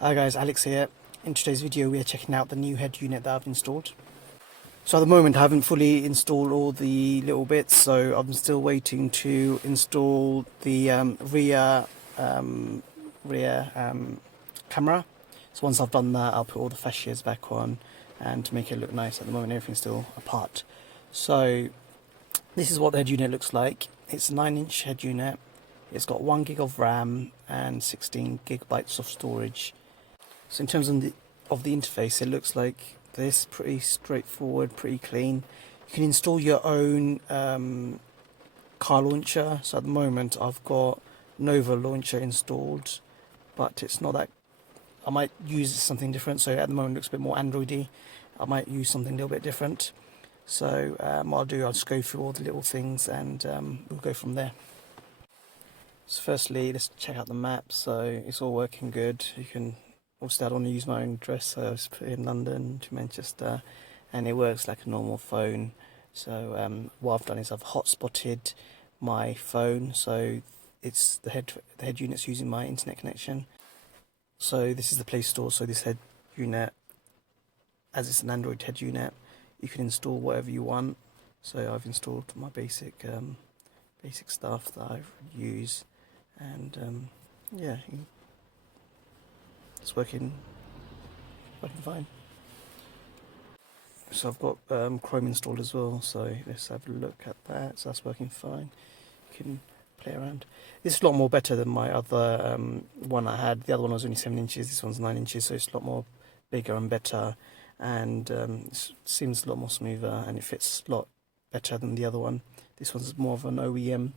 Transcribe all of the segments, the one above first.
Hi guys, Alex here. In today's video we are checking out the new head unit that I've installed. So at the moment I haven't fully installed all the little bits, so I'm still waiting to install the rear camera. So once I've done that I'll put all the fascias back on and to make it look nice. At the moment everything's still apart. So this is what the head unit looks like. It's a 9-inch head unit. It's got 1 gig of RAM and 16 gigabytes of storage. So in terms of the interface, it looks like this, pretty straightforward, pretty clean. You can install your own car launcher. So at the moment I've got Nova launcher installed, but it's not that. I might use something different. So at the moment it looks a bit more Androidy. I might use something a little bit different. So what I'll do, I'll just go through all the little things and we'll go from there. So firstly, let's check out the map. So it's all working good. You can, obviously I don't want to use my own address, so I just put in London to Manchester, and it works like a normal phone. So what I've done is I've hotspotted my phone, so it's the head unit's using my internet connection. So this is the Play Store. So this head unit, as it's an Android head unit, you can install whatever you want. So I've installed my basic stuff that I use, and yeah, it's working fine. So I've got Chrome installed as well, so let's have a look at that. So that's working fine. You can play around. This is a lot more better than my other one I had. The other one was only 7 inches, this one's 9 inches, so it's a lot more bigger and better, and it seems a lot more smoother, and it fits a lot better than the other one. This one's more of an OEM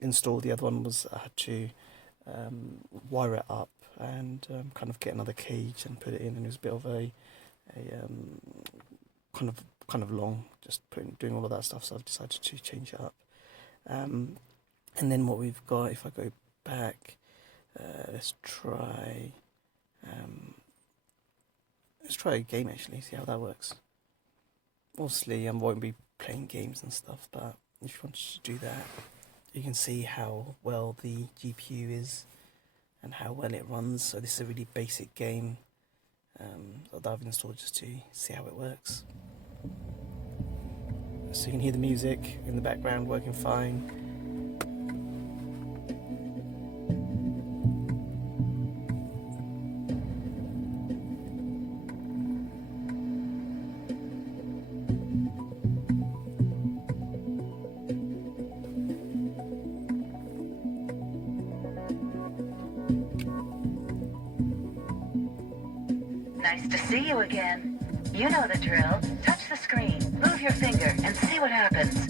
install. The other one was I had to wire it up and kind of get another cage and put it in, and it was a bit of a kind of long, just doing all of that stuff. So I've decided to change it up. And then what we've got, if I go back, let's try a game actually, see how that works. Obviously I won't be playing games and stuff, but if you want to do that, you can see how well the GPU is and how well it runs. So this is a really basic game that I've installed just to see how it works. So you can hear the music in the background working fine. Nice to see you again. You know the drill. Touch the screen, move your finger, and see what happens.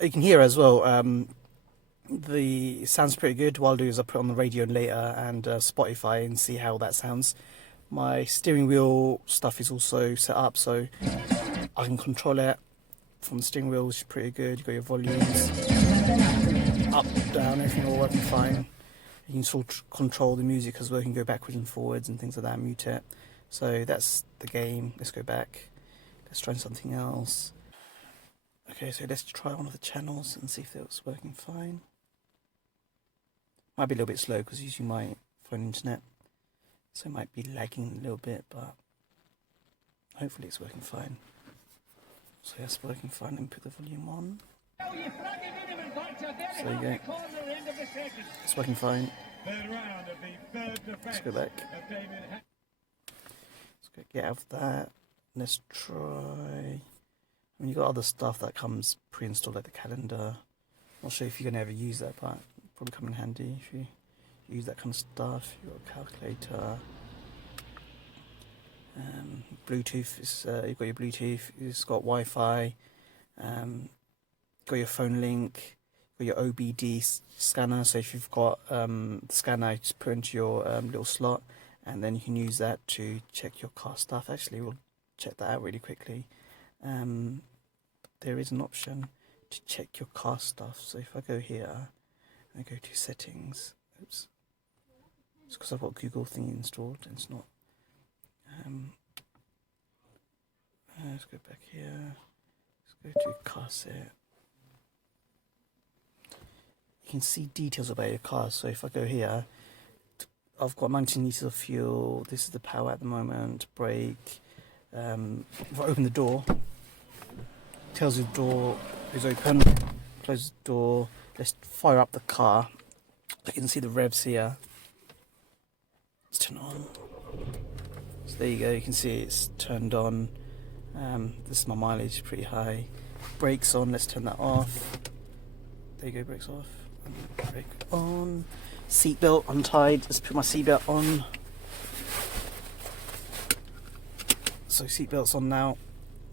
You can hear as well, it sounds pretty good. What I'll do is I'll put it on the radio later and Spotify and see how that sounds. My steering wheel stuff is also set up, so I can control it from the steering wheel, which is pretty good. You've got your volumes, up, down, everything all working fine. You can sort of control the music as well. You can go backwards and forwards and things like that, mute it. So that's the game. Let's go back. Let's try something else. Okay, so let's try one of the channels and see if it's working fine. Might be a little bit slow because I'm using my phone internet, so it might be lagging a little bit, but hopefully it's working fine. So that's working fine. Let me put the volume on. So there you go. It's working fine. Let's go back. Let's go get out of that. Let's try. I mean, you've got other stuff that comes pre-installed, like the calendar. Not sure if you're going to ever use that, but it'll probably come in handy if you use that kind of stuff. You've got a calculator. Bluetooth is you've got your Bluetooth. It's got Wi-Fi. Got your phone link. Got your OBD scanner. So if you've got the scanner, you just put into your little slot, and then you can use that to check your car stuff. Actually, we'll check that out really quickly. There is an option to check your car stuff. So if I go here and go to settings, oops, it's because I've got Google thing installed and it's not. Let's go back here. Let's Let's go to car set. You can see details about your car. So if I go here, I've got 19 litres of fuel. This is the power at the moment. Brake. If I open the door, it tells you the door is open. Close the door. Let's fire up the car. You can see the revs here. Let's turn it on. So there you go. You can see it's turned on. This is my mileage, pretty high. Brakes on. Let's turn that off. There you go. Brakes off. Brake on. Seatbelt untied. Let's put my seatbelt on. So seatbelt's on now.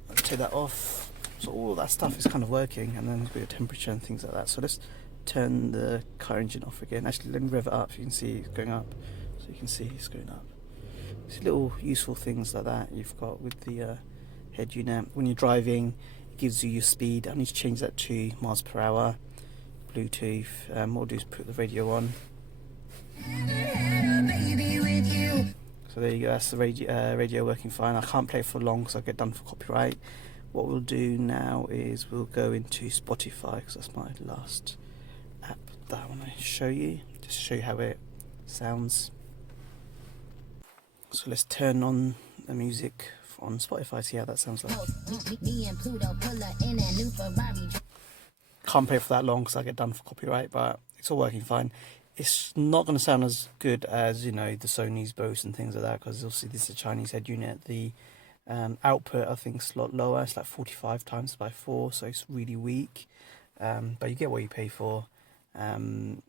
Let's take that off. So all of that stuff is kind of working, and then we've got your temperature and things like that. So let's turn the car engine off again. Actually, let me rev it up. You can see it's going up. So you can see it's going up. It's little useful things like that you've got with the head unit. When you're driving, it gives you your speed. I need to change that to miles per hour. Bluetooth. What I'll do is put the radio on. So there you go, that's the radio working fine. I can't play it for long because I'll get done for copyright. What we'll do now is we'll go into Spotify, because that's my last app that I want to show you, just to show you how it sounds. So let's turn on the music on Spotify, see how that sounds like. Can't play it for that long because I get done for copyright, but it's all working fine. It's not going to sound as good as, you know, the Sony's Bose and things like that, because obviously this is a Chinese head unit. The output, I think, is a lot lower. It's like 45 times by 4, so it's really weak. But you get what you pay for. And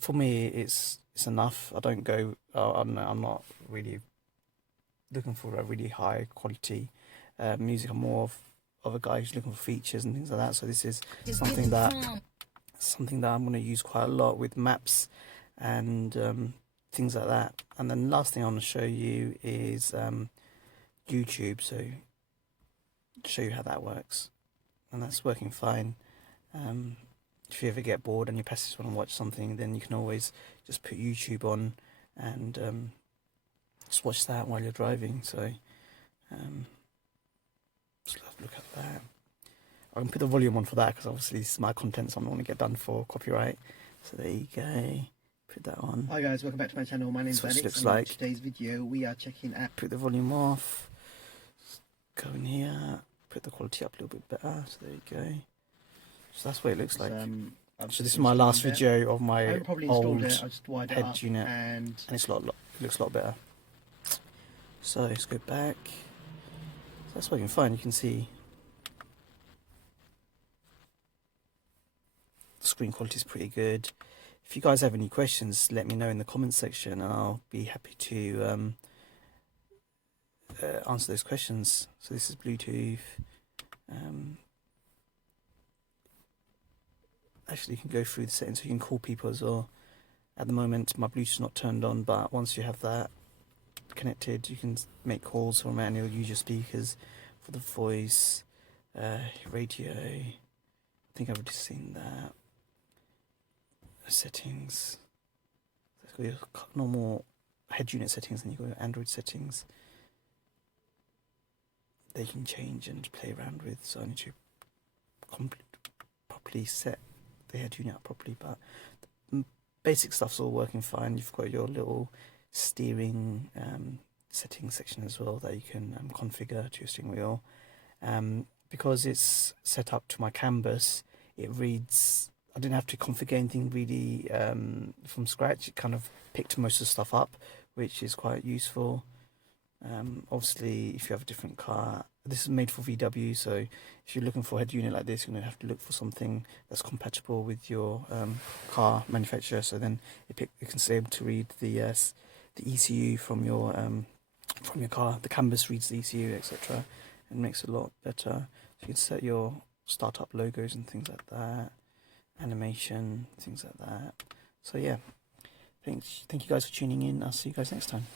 for me, it's enough. I don't go. I'm not really looking for a really high quality music. I'm more of a guy who's looking for features and things like that. So this is something that I'm going to use quite a lot with maps and things like that. And then the last thing I want to show you is YouTube, so show you how that works, and that's working fine. If you ever get bored and your passengers want to watch something, then you can always just put YouTube on and just watch that while you're driving. So just look at that. I can put the volume on for that because obviously this is my content, so I don't want to get done for copyright. So there you go. Put that on. Hi guys, welcome back to my channel. My name's Alex, looks and like. in today's video we are checking out. Put the volume off. Go in here. Put the quality up a little bit better. So there you go. So that's what it looks like. So this is my last video of my old head unit, and it looks a lot better. So let's go back. So that's working fine. You can see the screen quality is pretty good. If you guys have any questions, let me know in the comments section, and I'll be happy to answer those questions. So this is Bluetooth. Actually, you can go through the settings so you can call people as well. At the moment, my Bluetooth's not turned on, but once you have that connected, you can make calls from it, and it'll use your speakers for the voice, radio. I think I've already seen that. Settings. Let's go your normal head unit settings, and you go your Android settings. They can change and play around with, so I need to properly set the head unit up properly, but the basic stuff's all working fine. You've got your little steering settings section as well that you can configure to your steering wheel. Because it's set up to my canvas, it reads. I didn't have to configure anything really from scratch. It kind of picked most of the stuff up, which is quite useful. Obviously, if you have a different car, this is made for VW, so if you're looking for a head unit like this, you're going to have to look for something that's compatible with your car manufacturer. So then it can be able to read the ECU from your car. The canvas reads the ECU, etc., and makes it a lot better. So you can set your startup logos and things like that, animation, things like that. So yeah, thank you guys for tuning in. I'll see you guys next time.